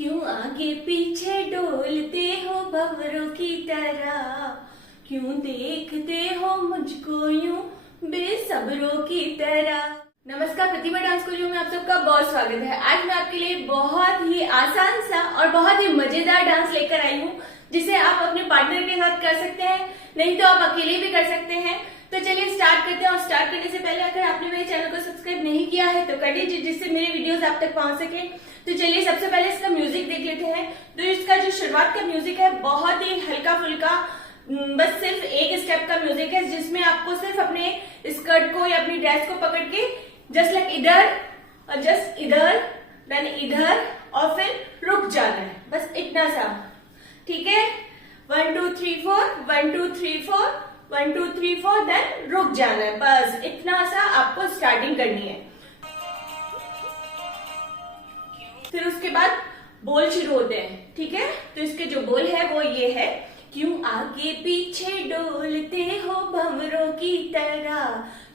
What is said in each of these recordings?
क्यों आगे पीछे डोलते हो भंवरों की तरह, क्यों देखते हो मुझको यूं बेसब्रों की तरह। नमस्कार, प्रतिभा डांस स्टूडियो में आप सबका बहुत स्वागत है। आज मैं आपके लिए बहुत ही आसान सा और बहुत ही मजेदार डांस लेकर आई हूँ, जिसे आप अपने पार्टनर के साथ कर सकते हैं, नहीं तो आप अकेले भी कर सकते हैं। तो चलिए स्टार्ट करते हैं। और स्टार्ट करने से पहले अगर आपने मेरे चैनल को सब्सक्राइब नहीं किया है तो कर लीजिए, जिससे मेरे वीडियोस आप तक पहुंच सके। तो चलिए सबसे पहले इसका म्यूजिक देख लेते हैं। तो इसका जो शुरुआत का म्यूजिक है बहुत ही हल्का फुल्का, बस सिर्फ एक स्टेप का म्यूजिक है, जिसमें आपको सिर्फ अपने स्कर्ट को या अपनी ड्रेस को पकड़ के जस्ट लाइक इधर और जस्ट इधर, देन इधर और फिर रुक जाना है, बस इतना सा। ठीक है, 1 2 3 4, 1 2 3 4, 1 2 3 4, देन रुक जाना है, बस इतना सा आपको स्टार्टिंग करनी है। फिर उसके बाद बोल शुरू होते हैं। ठीक है, तो इसके जो बोल है वो ये है, क्यों आगे पीछे डोलते हो भंवरों की तरह।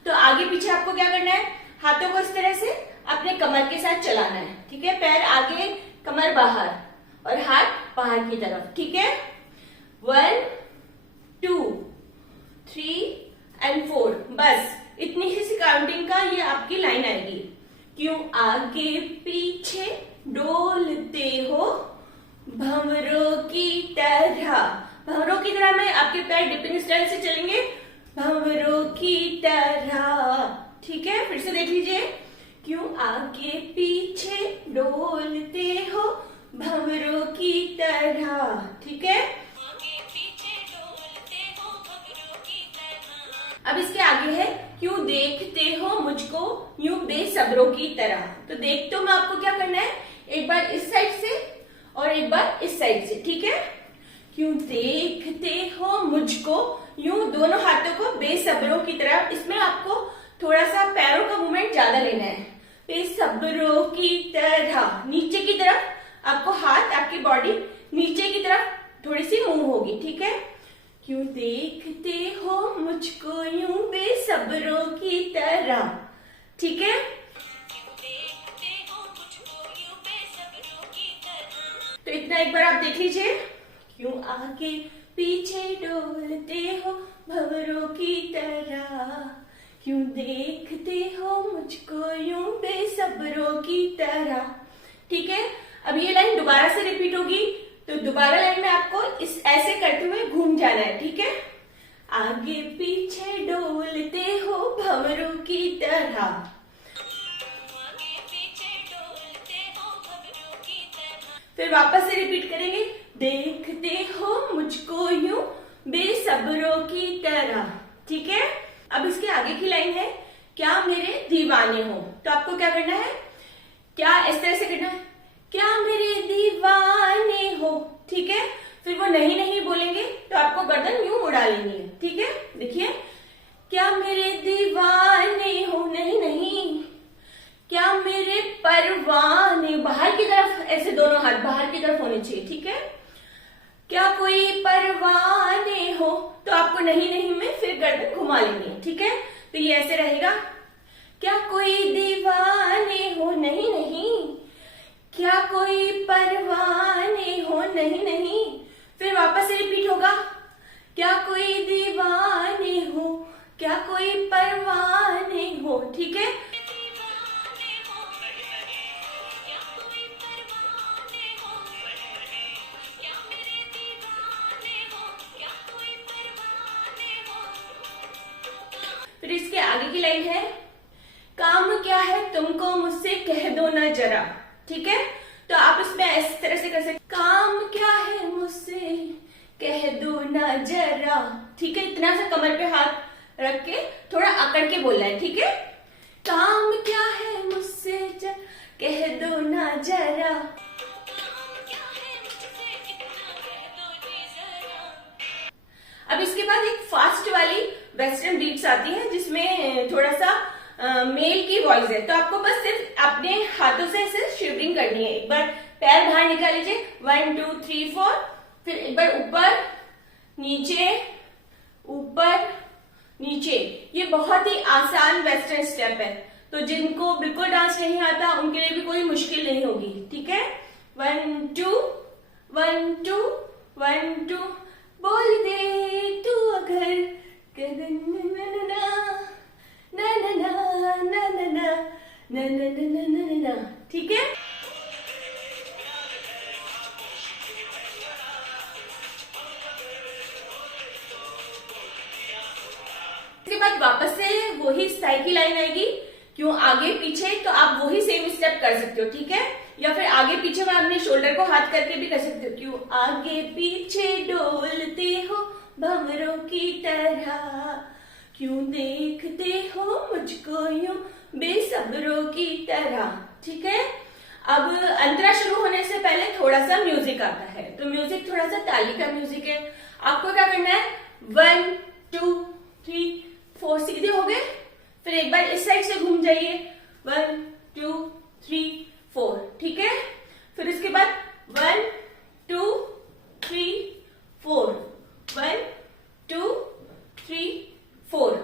तो आगे पीछे आपको क्या करना है, हाथों को इस तरह से अपने कमर के साथ चलाना है। ठीक है, पैर आगे, कमर बाहर और हाथ बाहर की तरफ। ठीक है, 1 2 3 and 4, बस इतनी ही सी काउंटिंग का ये आपकी लाइन आएगी। क्यों आगे पीछे डोलते हो भंवरों की तरह। भंवरों की तरह में आपके पैर डिपिंग स्टाइल से चलेंगे, भंवरों की तरह। ठीक है, फिर से देख लीजिए, क्यों आगे पीछे डोलते हो भंवरों की तरह। ठीक है, अब इसके आगे है, क्यों देखते हो मुझको यूं बेसब्रों की तरह। तो देखते हो मैं आपको क्या करना है, एक बार इस साइड से और एक बार इस साइड से। ठीक है, क्यों देखते हो मुझको यूं, दोनों हाथों को बेसब्रों की तरह। इसमें आपको थोड़ा सा पैरों का मूवमेंट ज्यादा लेना है, बेसब्रों की तरह। नीचे की तरफ आपको हाथ, आपकी बॉडी नीचे की तरफ थोड़ी सी मूव होगी। ठीक है, क्यों देखते हो मुझको यूं बेसब्रों की तरह। ठीक है, तो इतना एक बार आप देख लीजिए, क्यों आगे पीछे डोलते हो भंवरों की तरह, क्यों देखते हो मुझको यूं बेसब्रों की तरह। ठीक है, अब ये लाइन दोबारा से रिपीट होगी, तो दोबारा लाइन में आपको इस ऐसे करते हुए घूम जाना है। ठीक है, आगे पीछे डोलते हो भंवरों की तरह। फिर वापस से रिपीट करेंगे, देखते हो मुझको यूं बेसब्रों की तरह। ठीक है, अब इसके आगे की लाइन है, क्या मेरे दीवाने हो। तो आपको क्या करना है, क्या इस तरह से करना है, क्या मेरे दीवाने हो। ठीक है, फिर वो नहीं नहीं बोलेंगे तो आपको गर्दन यूं उड़ा लेनी है। ठीक है, देखिए, क्या मेरे दीवाने हो, नहीं नहीं, क्या मेरे परवाने, बाहर की तरफ, ऐसे दोनों हाथ बाहर की तरफ होने चाहिए। ठीक है, क्या कोई परवाने हो, तो आपको नहीं नहीं में फिर गर्दन घुमा लेनी है। ठीक है, तो ये ऐसे रहेगा, क्या कोई दीवाने हो, नहीं नहीं, क्या कोई परवाने हो, नहीं नहीं। फिर वापस से रिपीट होगा, क्या कोई दीवाने हो, क्या कोई परवाने हो। ठीक है, फिर इसके आगे की लाइन है, काम क्या है तुमको मुझसे कह दो ना जरा। ठीक है, तो आप इसमें इस तरह से कर सकते, काम क्या है मुझसे कह दो ना जरा। ठीक है, इतना सा कमर पे हाथ रख के थोड़ा अकड़ के बोलना है। ठीक है, काम क्या है मुझसे कह दो ना जरा। अब इसके बाद एक फास्ट वाली वेस्टर्न बीट्स आती है, जिसमें थोड़ा सा मेल की वॉइस है। तो आपको बस सिर्फ अपने हाथों से ऐसे शिवरिंग करनी है। एक बार पैर बाहर निकाल लीजिए, 1 2 3 4, फिर एक बार ऊपर नीचे, ऊपर नीचे। ये बहुत ही आसान वेस्टर्न स्टेप है, तो जिनको बिल्कुल डांस नहीं आता उनके लिए भी कोई मुश्किल नहीं होगी। ठीक है, 1 2 1 2 1 2 बोल दे तू अगर ना ना ना ना ना ना ना ना ना ना ना ना, ठीक है। इसके बाद वापस से वही स्टाइल की लाइन आएगी, क्यों आगे पीछे, तो आप वही सेम स्टेप कर सकते हो, ठीक है। या फिर आगे पीछे में अपने शोल्डर को हाथ करके भी कर सकते हो, क्यों आगे पीछे डोलते हो भंवरों की तरह, क्यों देखते हो मुझको यूं बेसब्रों की तरह, ठीक है। अब अंतरा शुरू होने से पहले थोड़ा सा म्यूजिक आता है, तो म्यूजिक थोड़ा सा ताली का म्यूजिक है। आपको क्या करना है, 1 2 3 4 सीधे हो गए, फिर एक बार इस साइड से घूम जाइए, 1 2 3 4, ठीक है। फिर उसके बाद 1 2 3 4, 1 2 3 4,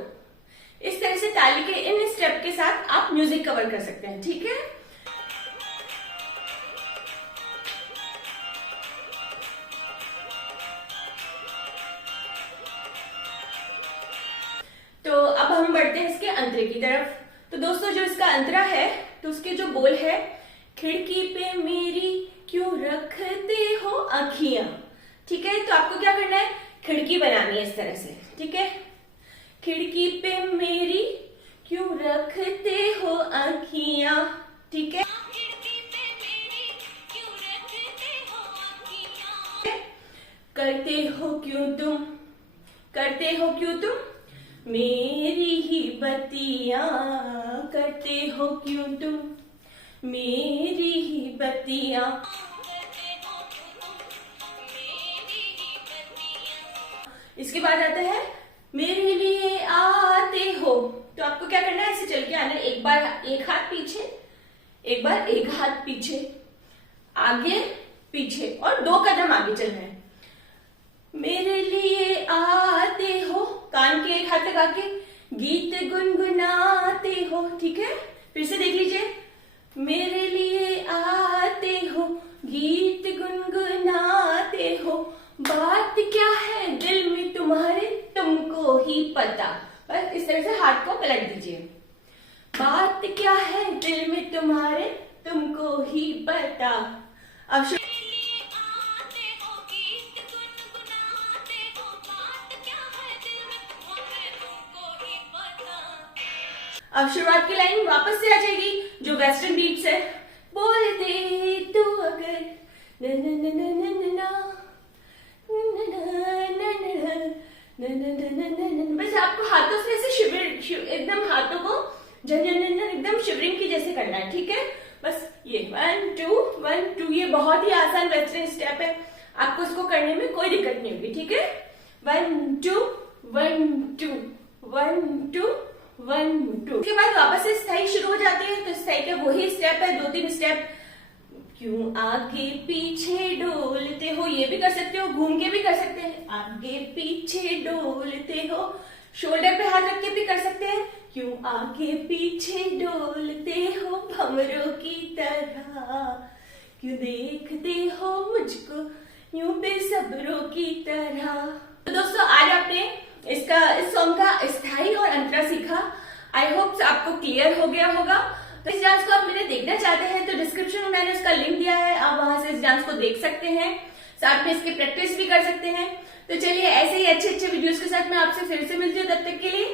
इस तरह से ताली के इन स्टेप के साथ आप म्यूजिक कवर कर सकते हैं, ठीक है। तो अब हम बढ़ते हैं इसके अंतरे की तरफ। तो दोस्तों जो इसका अंतरा है, तो उसके जो बोल है, खिड़की पे मेरी क्यों रखते हो आँखियां, ठीक है। तो आपको क्या करना है, खिड़की बनानी है इस तरह से, ठीक है। खिड़की पे मेरी क्यों रखते हो आँखियां, ठीक है। करते हो क्यों तुम मेरी ही बत्तियां, करते हो क्यों तुम मेरी ही बत्तियां। इसके बाद आता है मेरे लिए आते हो, तो आपको क्या करना है, ऐसे चल के आना है, एक बार एक हाथ पीछे, एक बार एक हाथ पीछे, आगे पीछे, और 2 कदम आगे चलना है। मेरे लिए आते हो, कान के एक हाथ लगा के गीत गुनगुनाते हो, ठीक है। फिर से देख लीजिए, मेरे लिए आते हो गीत गुनगुनाते हो, बात क्या है दिल में तुम्हारे तुमको ही पता, बस इस तरह से हाथ को पलट दीजिए। बात क्या है दिल में तुम्हारे तुमको ही पता। अब अब शुरुआत की लाइन वापस से आ जाएगी, जो वेस्टर्न बीट्स है, बोल दे तू अगर न न न न न न न, बस आपको हाथों से ऐसे शिवर, एकदम हाथों को झन एकदम शिवरिंग की जैसे करना है, ठीक है। बस ये 1 2 1 2, ये बहुत ही आसान वेस्टर्न स्टेप है, आपको इसको करने में कोई दिक्कत नहीं होगी, ठीक है। 1 2 1 2 1 2 1 2। उसके बाद वापस से स्थाई शुरू हो जाती है, तो स्थाई का वही स्टेप है, 2-3 स्टेप, क्यों आगे पीछे डोलते हो, ये भी कर सकते हो, घूम के भी कर सकते हैं, आगे पीछे डोलते हो, शोल्डर पे हाथ रख के भी कर सकते हैं, क्यों आगे पीछे डोलते हो भंवरों की तरह, क्यों देखते हो मुझको यूं बेसब्रों की तरह। तो दोस्तों आज आपने इस सॉन्ग का स्थाई और अंतरा सीखा। आई होप आपको क्लियर हो गया होगा। तो इस डांस को आप मेरे देखना चाहते हैं तो डिस्क्रिप्शन में मैंने उसका लिंक दिया है, आप वहां से इस डांस को देख सकते हैं, साथ में इसकी प्रैक्टिस भी कर सकते हैं। तो चलिए ऐसे ही अच्छे अच्छे वीडियोस के साथ मैं आपसे फिर से मिलती हूँ, तब तक के लिए